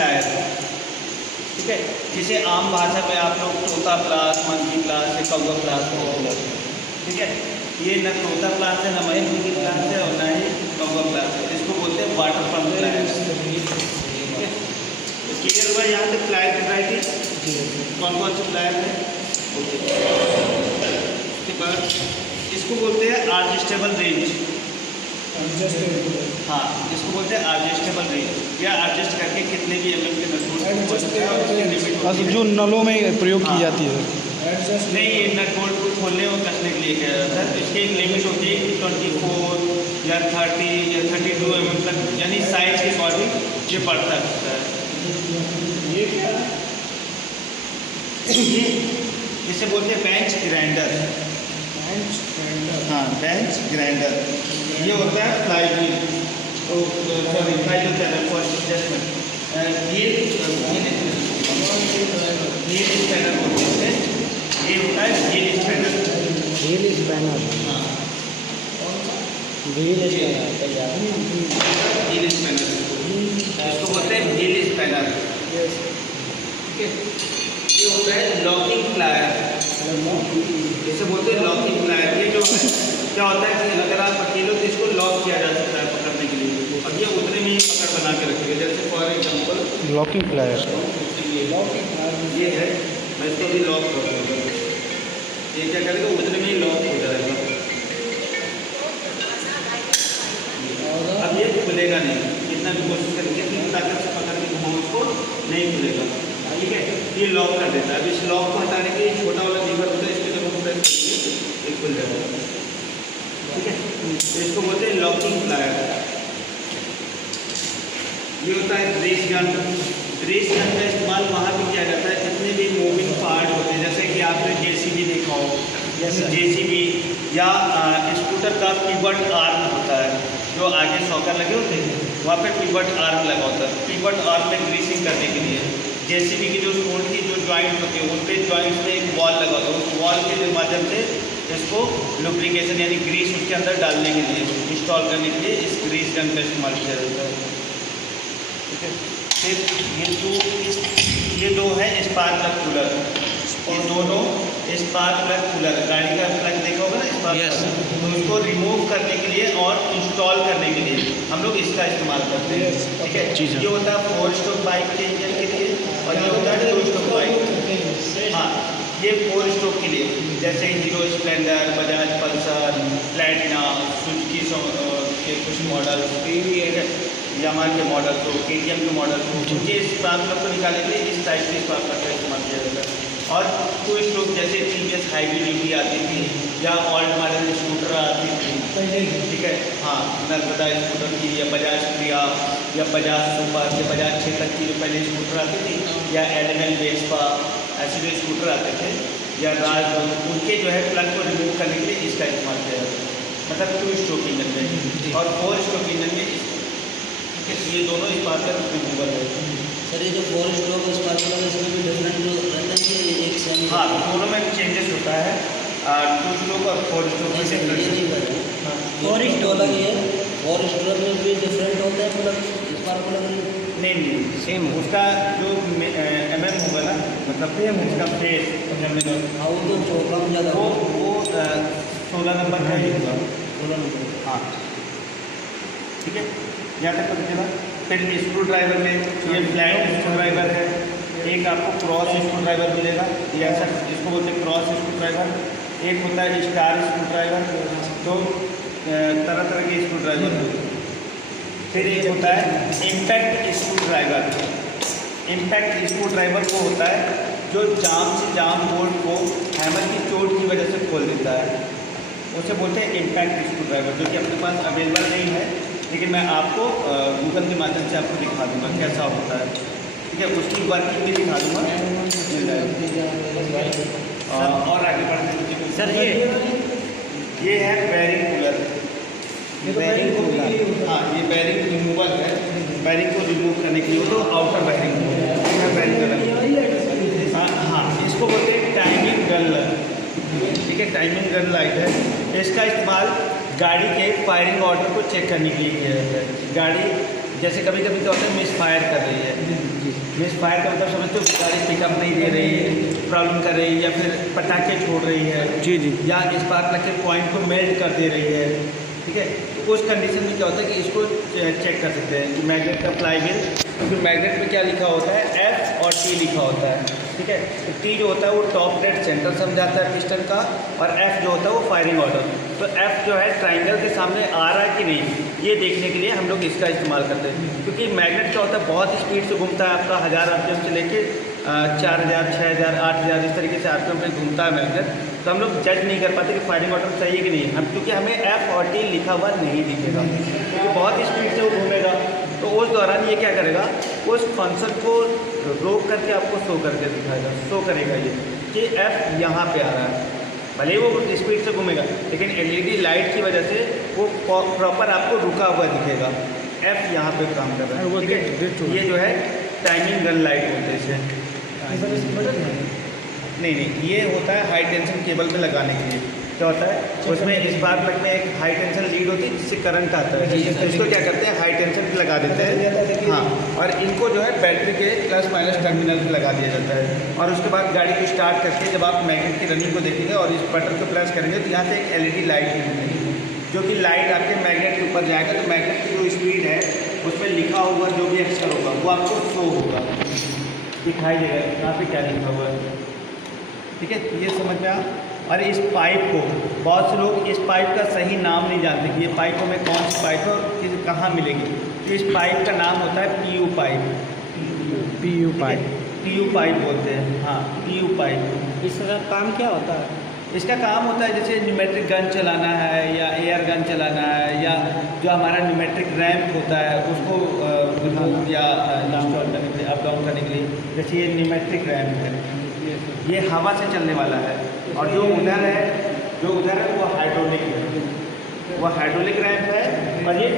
Plier, ठीक है, जिसे आम भाषा में आप लोग तोता प्लास, मंकी प्लास या कौवा प्लास बोलते हैं, ठीक है। ये न तोता प्लास है, न मंकी प्लास है और न ही कौवा प्लास है, इसको बोलते हैं वाटर पंप प्लायर। क्लियर हुआ यहाँ तक प्लायर की वैरायटी कौन कौन से प्लायर है? उसके बाद इसको बोलते हैं एडजस्टेबल रेंज। हाँ, इसको बोलते हैं एडजस्टेबल रेंज, या एडजस्ट करके कितने भी एमएम के नट जो नलों में प्रयोग की जाती है। नहीं, ये नट बोल्ट को खोलने और कसने के लिए किया जाता है। इसकी एक लिमिट होती है कि 24 या 30 या 32 एमएम तक, यानी साइज के अकॉर्डिंग ये बढ़ता रहता है। ये क्या, ये इसे बोलते हैं बेंच ग्राइंडर। हाँ, बेंच ग्राइंडर। ये होता है fly wheel, sorry fly wheel channel for adjustment. ये स्पैनर बोलते हैं, ये होता है व्हील स्पैनर। व्हील स्पैनर, हाँ, व्हील स्पैनर, व्हील स्पैनर इसको बोलते हैं व्हील स्पैनर, ठीक है। ये होता है लॉकिंग प्लायर, इसे बोलते हैं लॉकिंग प्लायर। ये जो है क्या होता है कि अगर आप अकेले तो इसको लॉक किया जा सकता है पकड़ने के लिए, अब ये उतने में ही पकड़ बना के रखेगा। जैसे फॉर एग्जाम्पल लॉकिंग प्लायर, ये है, मैं इसको भी लॉक कर दूँगा, ये क्या करेगा, उतने में ही लॉक हो जाएगा। अब ये खुलेगा नहीं, कितना भी कोशिश करें, कितनी ताकत से पकड़ के घुमाओ उसको नहीं खुलेगा, ठीक है। ये लॉक कर देता है। अब इस लॉक को हटाने के लिए छोटा वाला लीवर होता है, इसके जब हम प्रेस करेंगे ये खुल जाएगा, ठीक है। तो इसको बोलते हैं लॉकिंग प्लायर। ये होता है ग्रीस गन। ग्रीस गन का इस्तेमाल वहाँ भी किया जाता है जितने भी मूविंग पार्ट होते हैं, जैसे कि आपने जेसीबी देखा हो, जेसीबी या स्कूटर का पिवट आर्म होता है, जो आगे सॉकर लगे होते हैं वहाँ पे पिवट आर्म लगा होता है। पिवट आर्म में ग्रीसिंग करने के लिए जेसीबी की जो स्पून की जो जॉइंट होती है उन पे जॉइंट में एक बॉल लगा होता है, उस बॉल के माध्यम से इसको लुब्रिकेशन यानी ग्रीस उसके अंदर डालने के लिए, इंस्टॉल करने के लिए इस ग्रीस गन का इस्तेमाल किया जाता है, ठीक है। फिर ये दो है स्पार्क प्लग कूलर। ये दोनों स्पार्क प्लग कूलर, गाड़ी का प्लग देखा होगा ना स्पार्क प्लग, तो उसको रिमूव करने के लिए और इंस्टॉल करने के लिए हम लोग इसका इस्तेमाल करते हैं, ठीक है। ये होता है 4 स्ट्रोक बाइक के इंजन के लिए और ये होता है 2 स्ट्रोक बाइक। हाँ, ये 4 स्ट्रोक के लिए, जैसे hero Splendor, Bajaj Pulsar, Platina, Suzuki के कुछ मॉडल, यामा के मॉडल को, KTM के मॉडल को, उनके स्पार्क प्लग को निकालने के लिए इस टाइप के स्पार्क प्लग का इस्तेमाल किया जाता है। और 2 स्ट्रोक जैसे TVS हाईवी ड्यूटी आती थी या ओल्ड मॉडल स्कूटर आती थी, ठीक है। हाँ, नर्मदा स्कूटर की या बजाज प्रिया या बजाज सुपर या बजाज चेतक की जो पहले स्कूटर आती थी, या एलिमेंट वेस्पा, ऐसे जो स्कूटर आते थे, या राज, उनके जो है प्लग को रिमूव करने के लिए इसका इस्तेमाल किया जाता है। मतलब 2 स्ट्रोक इंजन में और 4 स्ट्रोक इंजन में ये दोनों स्पार्क प्लग रिमूवल है। सर ये जो 4 स्ट्रोक स्पार्क प्लग इसमें भी डिफरेंट जो रहता है कि एक सेम? हाँ, दोनों में चेंजेस होता है, 2 स्ट्रोक और 4 स्ट्रोक में ये नहीं बता 4 स्ट्रोक अलग है, 4 स्ट्रोक में भी डिफरेंट होता है प्लग स्पार्क प्लग? नहीं, सेम उसका जो MM होगा ना, मतलब उसका फेस, हाँ वो तो कम ज़्यादा वो 16 नंबर का ही होगा, 16 नंबर। हाँ, ठीक है, यहाँ तक पता। फिर स्क्रू ड्राइवर में ये फ्लैट स्क्रू ड्राइवर है, एक आपको क्रॉस स्क्रू ड्राइवर मिलेगा, ये ऐसा जिसको बोलते हैं क्रॉस स्क्रू ड्राइवर, एक होता है स्टार स्क्रू ड्राइवर, तो तरह तरह के स्क्रू ड्राइवर होते हैं। फिर एक होता है impact screw driver. Impact screw driver वो होता है जो जाम से जाम बोल्ट को हैमर की चोट की वजह से खोल देता है, उसे बोलते हैं इम्पैक्ट स्क्रू ड्राइवर, जो कि अपने पास अवेलेबल नहीं है, लेकिन मैं आपको गूगल के माध्यम से आपको दिखा दूँगा कैसा होता है, ठीक है। उसकी वर्किंग भी दिखा दूँगा, मिल जाएगा। और आगे बढ़ते हैं सर, ये है बैरिंग कूलर। बैरिंग को, हाँ, ये बैरिंग रिमूवल है, बैरिंग को रिमूव करने के लिए तो आउटर बैरिंग बैरिंग हाँ, इसको बोलते हैं टाइमिंग गन लाइट, ठीक है। टाइमिंग गन लाइट है, इसका इस्तेमाल गाड़ी के फायरिंग ऑर्डर को चेक करने के लिए किया जाता है। गाड़ी जैसे कभी कभी तो होता है मिस फायर कर रही है, मिस फायर का मतलब समझते हो, गाड़ी पिकअप नहीं दे रही है, प्रॉब्लम कर रही है, या फिर पटाखे छोड़ रही है, जी जी। या स्पार्क प्लग के पॉइंट को मेल्ट कर दे रही है, ठीक है। तो उस कंडीशन में क्या होता है कि इसको चेक कर सकते हैं कि मैग्नेट का फ्लाई व्हील, फिर मैग्नेट में क्या लिखा होता है, F और T लिखा होता है, ठीक है। तो T जो होता है वो टॉप डेड सेंटर समझाता है पिस्टन का, और F जो होता है वो फायरिंग ऑर्डर। तो F जो है ट्राइंगल के सामने आ रहा है कि नहीं, ये देखने के लिए हम लोग इसका इस्तेमाल करते हैं, क्योंकि मैग्नेट क्या होता है बहुत स्पीड से घूमता है, आपका 1000 RPM से लेके 4000, 6000, 8000 इस तरीके से RPM पे घूमता है मैग्नेट। तो हम लोग जज नहीं कर पाते कि फायरिंग ऑर्डर सही है कि नहीं, हम क्योंकि हमें F और T लिखा हुआ नहीं दिखेगा, क्योंकि बहुत स्पीड से वो घूमेगा। तो उस दौरान ये क्या करेगा, उस फंक्शन को रोक करके आपको शो करके दिखाएगा, शो करेगा ये कि F यहाँ पे आ रहा है, भले ही वो स्पीड से घूमेगा, लेकिन LED लाइट की वजह से वो प्रॉपर आपको रुका हुआ दिखेगा, F यहाँ पे काम कर रहा है, ठीक है। ये जो है टाइमिंग गन लाइट बोलते हैं इसे। नहीं, ये होता है हाई टेंशन केबल पे लगाने के लिए। क्या होता है उसमें, स्पार्क प्लग में एक हाई टेंशन लीड होती है जिससे करंट आता है, तो इसको क्या करते हैं हाई टेंशन पे लगा देते हैं, हाँ, और इनको जो है बैटरी के प्लस माइनस टर्मिनल पे लगा दिया जाता है। और उसके बाद गाड़ी को स्टार्ट करके जब आप मैग्नेट की रनिंग को देखेंगे और इस बटन को प्रेस करेंगे तो यहाँ से एक LED लाइट निकलेगी, जो कि लाइट आपके मैग्नेट के ऊपर जाएगा, तो मैग्नेट की जो स्पीड है उसमें लिखा हुआ जो भी अक्षर होगा वो आपको शो होगा, दिखाई देगा यहाँ पे क्या लिखा हुआ है, ठीक है। ये समझ में आ। और इस पाइप को बहुत से लोग इस पाइप का सही नाम नहीं जानते कि ये पाइप में कौन सी पाइप है और कहाँ मिलेगी। तो इस पाइप का नाम होता है PU पाइप, PU पाइप बोलते हैं, हाँ PU पाइप। इसका काम क्या होता है? इसका काम होता है जैसे न्यूमेट्रिक गन चलाना है या एयर गन चलाना है, या जो हमारा न्यूमेट्रिक रैम्प होता है उसको या अप डाउन करने के लिए, जैसे ये न्यूमेट्रिक रैम्प है, ये हवा से चलने वाला है, और जो उधर है वो हाइड्रोलिक है, वो हाइड्रोलिक रैम्प है, और ये